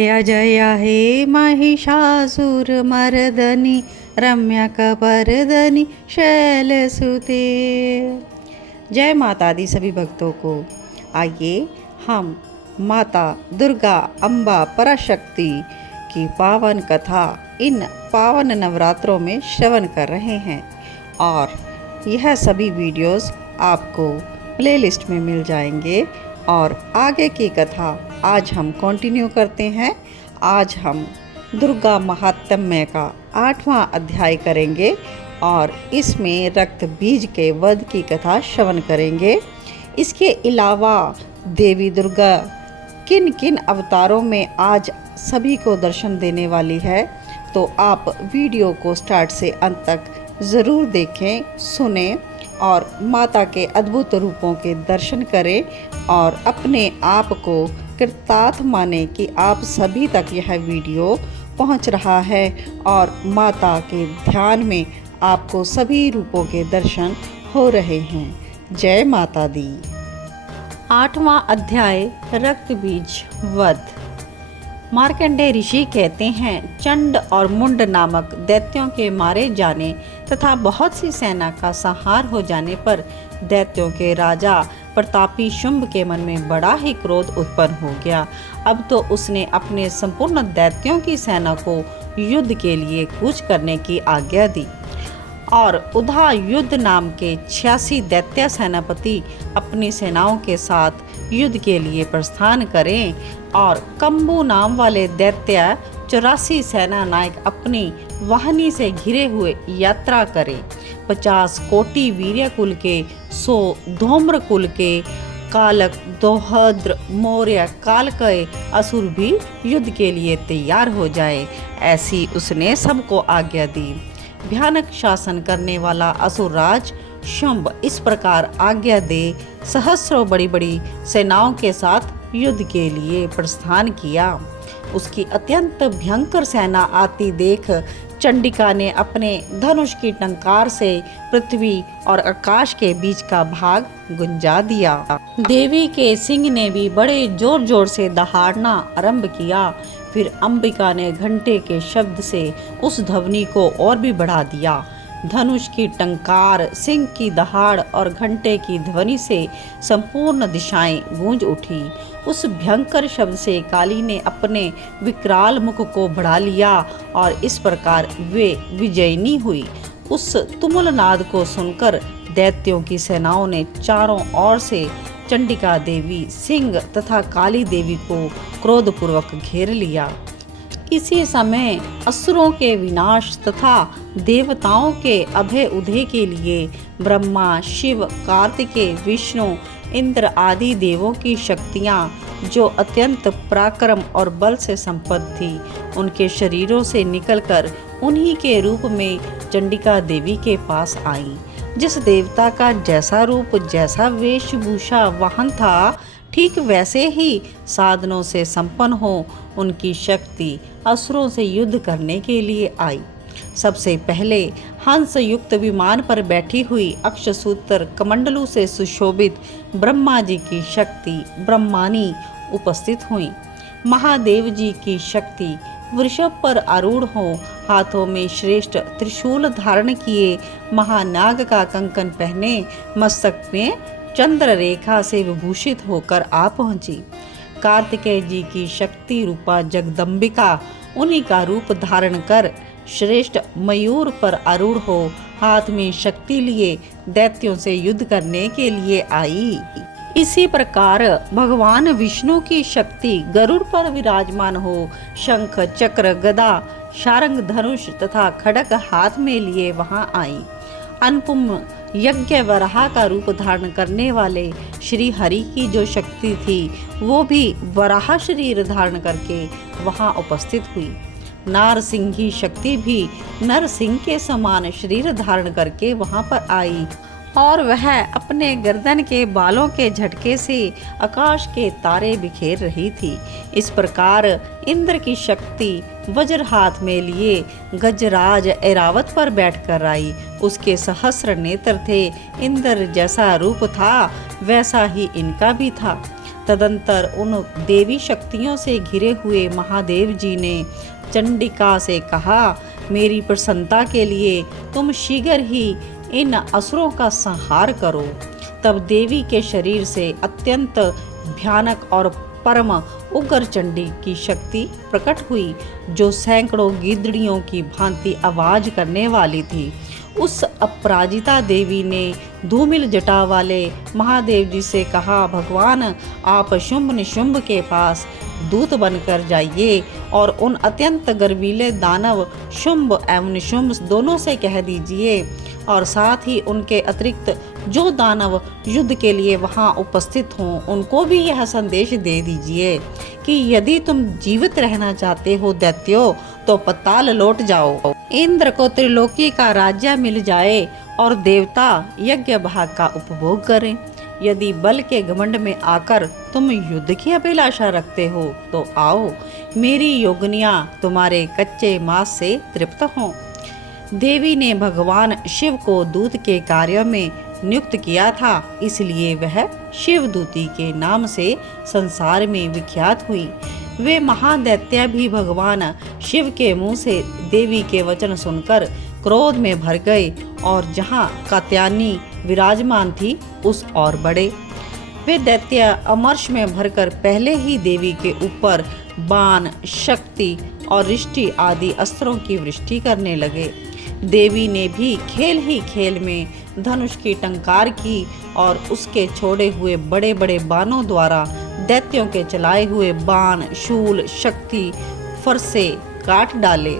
जय जय हे महिषासुरमर्दनि रम्यकपर्दनि शैलसुते। जय माता दी सभी भक्तों को। आइए हम माता दुर्गा अम्बा पराशक्ति की पावन कथा इन पावन नवरात्रों में श्रवण कर रहे हैं और यह सभी वीडियोस आपको प्लेलिस्ट में मिल जाएंगे। और आगे की कथा आज हम कंटिन्यू करते हैं। आज हम दुर्गा महात्म्य का 8वां अध्याय करेंगे और इसमें रक्त बीज के वध की कथा श्रवण करेंगे। इसके अलावा देवी दुर्गा किन किन अवतारों में आज सभी को दर्शन देने वाली है, तो आप वीडियो को स्टार्ट से अंत तक ज़रूर देखें, सुनें और माता के अद्भुत रूपों के दर्शन करें और अपने आप को कृतार्थ माने कि आप सभी तक यह वीडियो पहुंच रहा है और माता के ध्यान में आपको सभी रूपों के दर्शन हो रहे हैं। जय माता दी। 8वां अध्याय रक्त बीज वध। मार्कंडेय ऋषि कहते हैं, चंड और मुंड नामक दैत्यों के मारे जाने तथा बहुत सी सेना का संहार हो जाने पर दैत्यों के राजा प्रतापी शुंभ के मन में बड़ा ही क्रोध उत्पन्न हो गया। अब तो उसने अपने संपूर्ण दैत्यों की सेना को युद्ध के लिए कूच करने की आज्ञा दी और उधा युद्ध नाम के 86 दैत्य सेनापति अपनी सेनाओं के साथ युद्ध के लिए प्रस्थान करें और कंबू नाम वाले दैत्य 84 सेना नायक अपनी वाहिनी से घिरे हुए यात्रा करें। 50 कोटि वीर्य कुल के, 100 धूम्र कुल के, कालक, दोहद्र, मौर्य काल के असुर भी युद्ध के लिए तैयार हो जाए, ऐसी उसने सबको आज्ञा दी। भयानक शासन करने वाला असुरराज शुंभ इस प्रकार आज्ञा दे सहस्रों बड़ी बड़ी सेनाओं के साथ युद्ध के लिए प्रस्थान किया। उसकी अत्यंत भयंकर सेना आती देख चंडिका ने अपने धनुष की टंकार से पृथ्वी और आकाश के बीच का भाग गुंजा दिया। देवी के सिंह ने भी बड़े जोर जोर से दहाड़ना आरंभ किया। फिर अंबिका ने घंटे के शब्द से उस ध्वनि को और भी बढ़ा दिया। धनुष की टंकार, सिंह की दहाड़ और घंटे की ध्वनि से संपूर्ण दिशाएं गूंज उठी। उस भयंकर शब्द से काली ने अपने विकराल मुख को बढ़ा लिया और इस प्रकार वे विजयिनी हुई। उस तुमुल नाद को सुनकर दैत्यों की सेनाओं ने चारों ओर से चंडिका देवी, सिंह तथा काली देवी को क्रोधपूर्वक घेर लिया। इसी समय असुरों के विनाश तथा देवताओं के अभय उदय के लिए ब्रह्मा, शिव, कार्तिकेय, विष्णु, इंद्र आदि देवों की शक्तियाँ जो अत्यंत पराक्रम और बल से संपन्न थी, उनके शरीरों से निकलकर उन्हीं के रूप में चंडिका देवी के पास आईं। जिस देवता का जैसा रूप, जैसा वेशभूषा वाहन था, ठीक वैसे ही साधनों से संपन्न हो उनकी शक्ति असुरों से युद्ध करने के लिए आई। सबसे पहले हंस युक्त विमान पर बैठी हुई अक्षसूत्र कमंडलू से सुशोभित ब्रह्मा जी की शक्ति ब्रह्मानी उपस्थित हुई। महादेव जी की शक्ति वृषभ पर आरूढ़ हो, हाथों में श्रेष्ठ त्रिशूल धारण किए, महानाग का कंकन पहने, मस्तक में चंद्र रेखा से विभूषित होकर आ पहुंची। कार्तिकेय जी की शक्ति रूपा जगदम्बिका उन्हीं का रूप धारण कर श्रेष्ठ मयूर पर आरूढ़ हो, हाथ में शक्ति लिए दैत्यों से युद्ध करने के लिए आई। इसी प्रकार भगवान विष्णु की शक्ति गरुड़ पर विराजमान हो, शंख, चक्र, गदा, शारंग, धनुष तथा खड्ग हाथ में लिए वहां आई। अनुपम यज्ञ वराह का रूप धारण करने वाले श्री हरि की जो शक्ति थी, वो भी वराह शरीर धारण करके वहां उपस्थित हुई। नारसिंह की शक्ति भी नरसिंह के समान शरीर धारण करके वहां पर आई और वह अपने गर्दन के बालों के झटके से आकाश के तारे बिखेर रही थी। इस प्रकार इंद्र की शक्ति वज्र हाथ में लिए गजराज ऐरावत पर बैठकर आई। उसके सहस्र नेत्र थे। इंद्र जैसा रूप था वैसा ही इनका भी था। तदंतर उन देवी शक्तियों से घिरे हुए महादेव जी ने चंडिका से कहा, मेरी प्रसन्नता के लिए तुम शीघ्र ही इन असुरों का संहार करो। तब देवी के शरीर से अत्यंत भयानक और परम उग्र चंडी की शक्ति प्रकट हुई, जो सैकड़ों गीदड़ियों की भांति आवाज करने वाली थी। उस अपराजिता देवी ने धूमिल जटा वाले महादेव जी से कहा, भगवान आप शुंभ निशुंभ के पास दूत बनकर जाइए और उन अत्यंत गर्वीले दानव शुंभ एवं निशुंभ दोनों से कह दीजिए, और साथ ही उनके अतिरिक्त जो दानव युद्ध के लिए वहां उपस्थित हों उनको भी यह संदेश दे दीजिए कि यदि तुम जीवित रहना चाहते हो दैत्यो, तो पताल लौट जाओ। इंद्र को त्रिलोकी का राज्य मिल जाए और देवता यज्ञ भाग का उपभोग करें। यदि बल के घमंड में आकर तुम युद्ध की अभिलाषा रखते हो तो आओ, मेरी योगिनियां तुम्हारे कच्चे मांस से तृप्त हों। देवी ने भगवान शिव को दूत के कार्य में नियुक्त किया था, इसलिए वह शिवदूती के नाम से संसार में विख्यात हुई। वे महादैत्य भी भगवान शिव के मुंह से देवी के वचन सुनकर क्रोध में भर गए और जहां कात्यायनी विराजमान थी उस और बढ़े। वे दैत्य अमर्ष में भरकर पहले ही देवी के ऊपर बाण, शक्ति और रिष्टि आदि अस्त्रों की वृष्टि करने लगे। देवी ने भी खेल ही खेल में धनुष की टंकार की और उसके छोड़े हुए बड़े बड़े बाणों द्वारा दैत्यों के चलाए हुए बाण, शूल, शक्ति फरसे काट डाले।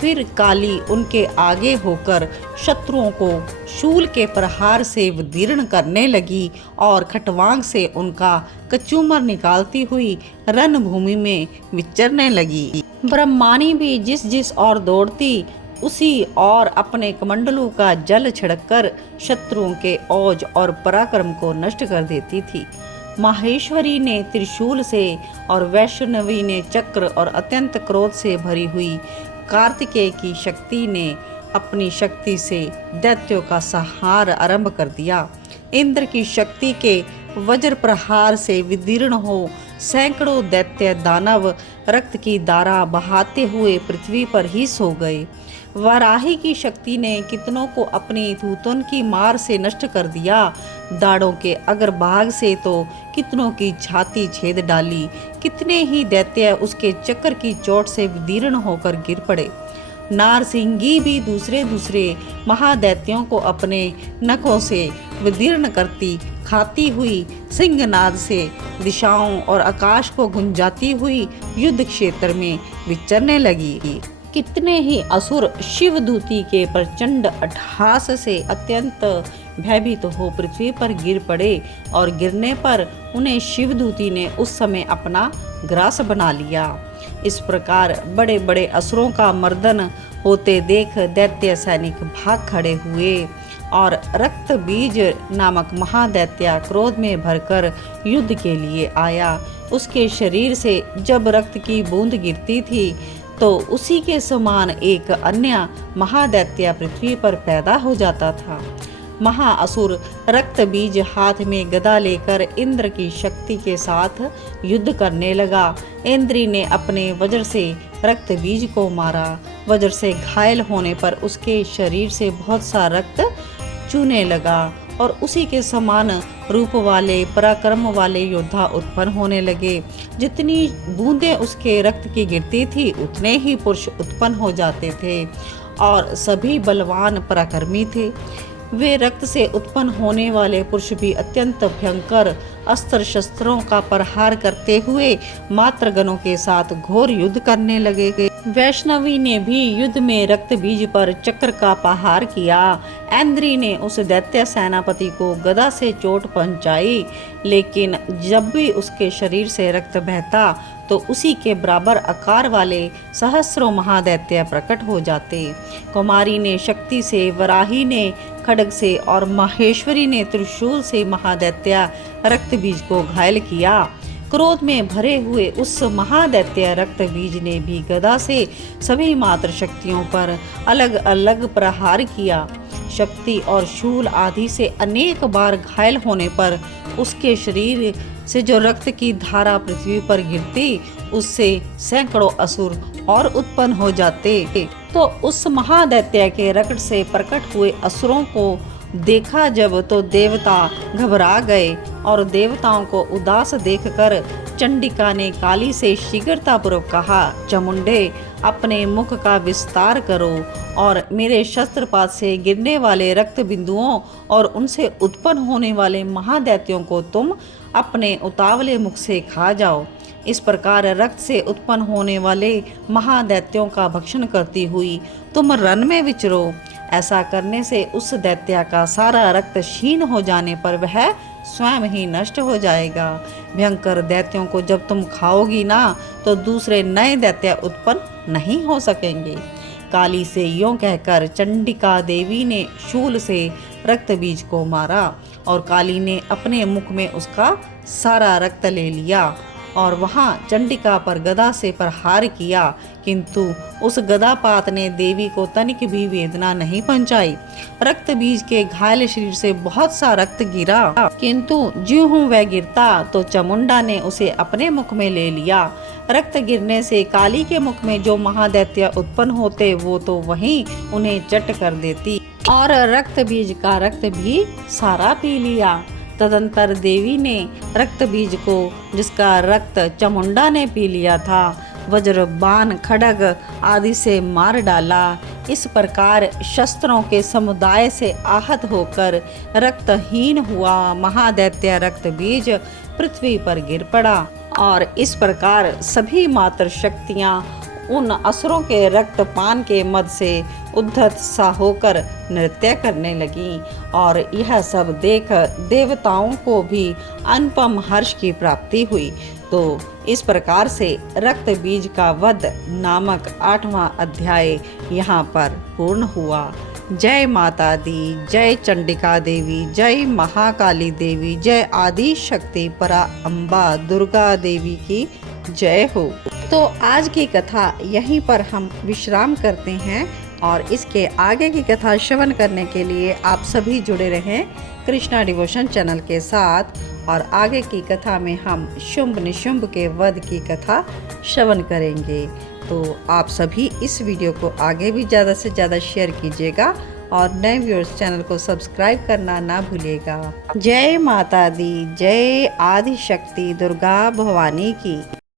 फिर काली उनके आगे होकर शत्रुओं को शूल के प्रहार से विदीर्ण करने लगी और खटवांग से उनका कचूमर निकालती हुई रणभूमि में विचरने लगी। ब्रह्माणी भी जिस जिस ओर दौड़ती उसी और अपने कमंडलों का जल छिड़ककर शत्रुओं के औज और पराक्रम को नष्ट कर देती थी। माहेश्वरी ने त्रिशूल से और वैष्णवी ने चक्र और अत्यंत क्रोध से भरी हुई कार्तिकेय की शक्ति ने अपनी शक्ति से दैत्यों का संहार आरंभ कर दिया। इंद्र की शक्ति के वज्र प्रहार से विदीर्ण हो सैकड़ों दैत्य दानव रक्त की धारा बहाते हुए पृथ्वी पर ही सो गए। वाराही की शक्ति ने कितनों को अपनी थूथन की मार से नष्ट कर दिया। दाढ़ों के अग्रभाग से तो कितनों की छाती छेद डाली। कितने ही दैत्य उसके चक्कर की चोट से विदीर्ण होकर गिर पड़े। नारसिंगी भी दूसरे महादैत्यों को अपने नखों से विदीर्ण करती खाती हुई सिंहनाद से दिशाओं और आकाश को गुंजाती हुई युद्ध क्षेत्र में विचरने लगी। कितने ही असुर शिवदूती के प्रचंड अट्टहास से अत्यंत भयभीत हो पृथ्वी पर गिर पड़े और गिरने पर उन्हें शिवदूती ने उस समय अपना ग्रास बना लिया। इस प्रकार बड़े बड़े असुरों का मर्दन होते देख दैत्य सैनिक भाग खड़े हुए और रक्त बीज नामक महादैत्य क्रोध में भरकर युद्ध के लिए आया। उसके शरीर से जब रक्त की बूंद गिरती थी तो उसी के समान एक अन्य महादैत्य पृथ्वी पर पैदा हो जाता था। महाअसुर रक्त बीज हाथ में गदा लेकर इंद्र की शक्ति के साथ युद्ध करने लगा। इंद्री ने अपने वज्र से रक्त बीज को मारा। वज्र से घायल होने पर उसके शरीर से बहुत सा रक्त चूने लगा और उसी के समान रूप वाले पराक्रम वाले योद्धा उत्पन्न होने लगे। जितनी बूंदें उसके रक्त की गिरती थी उतने ही पुरुष उत्पन्न हो जाते थे और सभी बलवान पराक्रमी थे। वे रक्त से उत्पन्न होने वाले पुरुष भी अत्यंत भयंकर अस्त्र शस्त्रों का प्रहार करते हुए मातृगणों के साथ घोर युद्ध करने लगे। वैष्णवी ने भी युद्ध में रक्त बीज पर चक्र का प्रहार किया। ऐन्द्री ने उस दैत्य सेनापति को गदा से चोट पहुंचाई, लेकिन जब भी उसके शरीर से रक्त बहता तो उसी के बराबर आकार वाले सहस्रों महादैत्य प्रकट हो जाते। कुमारी ने शक्ति से, वराही ने खड्ग से और माहेश्वरी ने त्रिशूल से महादैत्य रक्त बीज को घायल किया। क्रोध में भरे हुए उस महादैत्य रक्त बीज ने भी गदा से सभी मात्र शक्तियों पर अलग अलग प्रहार किया। शक्ति और शूल आदि से अनेक बार घायल होने पर उसके शरीर से जो रक्त की धारा पृथ्वी पर गिरती, उससे सैकड़ों असुर और उत्पन्न हो जाते। तो उस महादैत्य के रक्त से प्रकट हुए असुरों को देखा जब, तो देवता घबरा गए और देवताओं को उदास देखकर चंडिका ने काली से शीघ्रतापूर्वक कहा, चामुंडे, अपने मुख का विस्तार करो और मेरे शस्त्रपात से गिरने वाले रक्त बिंदुओं और उनसे उत्पन्न होने वाले महादैत्यों को तुम अपने उतावले मुख से खा जाओ। इस प्रकार रक्त से उत्पन्न होने वाले महादैत्यों का भक्षण करती हुई तुम रण में विचरो। ऐसा करने से उस दैत्य का सारा रक्त क्षीण हो जाने पर वह स्वयं ही नष्ट हो जाएगा। भयंकर दैत्यों को जब तुम खाओगी ना, तो दूसरे नए दैत्य उत्पन्न नहीं हो सकेंगे। काली से यूं कहकर चंडिका देवी ने शूल से रक्त बीज को मारा और काली ने अपने मुख में उसका सारा रक्त ले लिया और वहां चंडिका पर गदा से प्रहार किया, किंतु उस गदापात ने देवी को तनिक भी वेदना नहीं पहुंचाई। रक्त बीज के घायल शरीर से बहुत सा रक्त गिरा, किंतु ज्यों ही वह गिरता तो चामुंडा ने उसे अपने मुख में ले लिया। रक्त गिरने से काली के मुख में जो महादैत्य उत्पन्न होते, वो तो वहीं उन्हें चट कर देती और रक्त बीज का रक्त भी सारा पी लिया। तदंतर देवी ने रक्त बीज को, जिसका रक्त चामुंडा ने पी लिया था, वज्र, बाण, खड्ग आदि से मार डाला। इस प्रकार शस्त्रों के समुदाय से आहत होकर रक्तहीन हुआ महादैत्य रक्त बीज पृथ्वी पर गिर पड़ा और इस प्रकार सभी मातृ शक्तियाँ उन असुरों के रक्तपान के मद से उद्धत सा होकर नृत्य करने लगी और यह सब देख देवताओं को भी अनुपम हर्ष की प्राप्ति हुई। तो इस प्रकार से रक्त बीज का वध नामक 8वां अध्याय यहाँ पर पूर्ण हुआ। जय माता दी, जय चंडिका देवी, जय महाकाली देवी, जय आदि शक्ति परा अम्बा दुर्गा देवी की जय हो। तो आज की कथा यहीं पर हम विश्राम करते हैं और इसके आगे की कथा श्रवण करने के लिए आप सभी जुड़े रहें कृष्णा डिवोशन चैनल के साथ। और आगे की कथा में हम शुंभ निशुंभ के वध की कथा श्रवण करेंगे। तो आप सभी इस वीडियो को आगे भी ज़्यादा से ज़्यादा शेयर कीजिएगा और नए व्यूअर्स चैनल को सब्सक्राइब करना ना भूलिएगा। जय माता दी, जय आदि शक्ति दुर्गा भवानी की।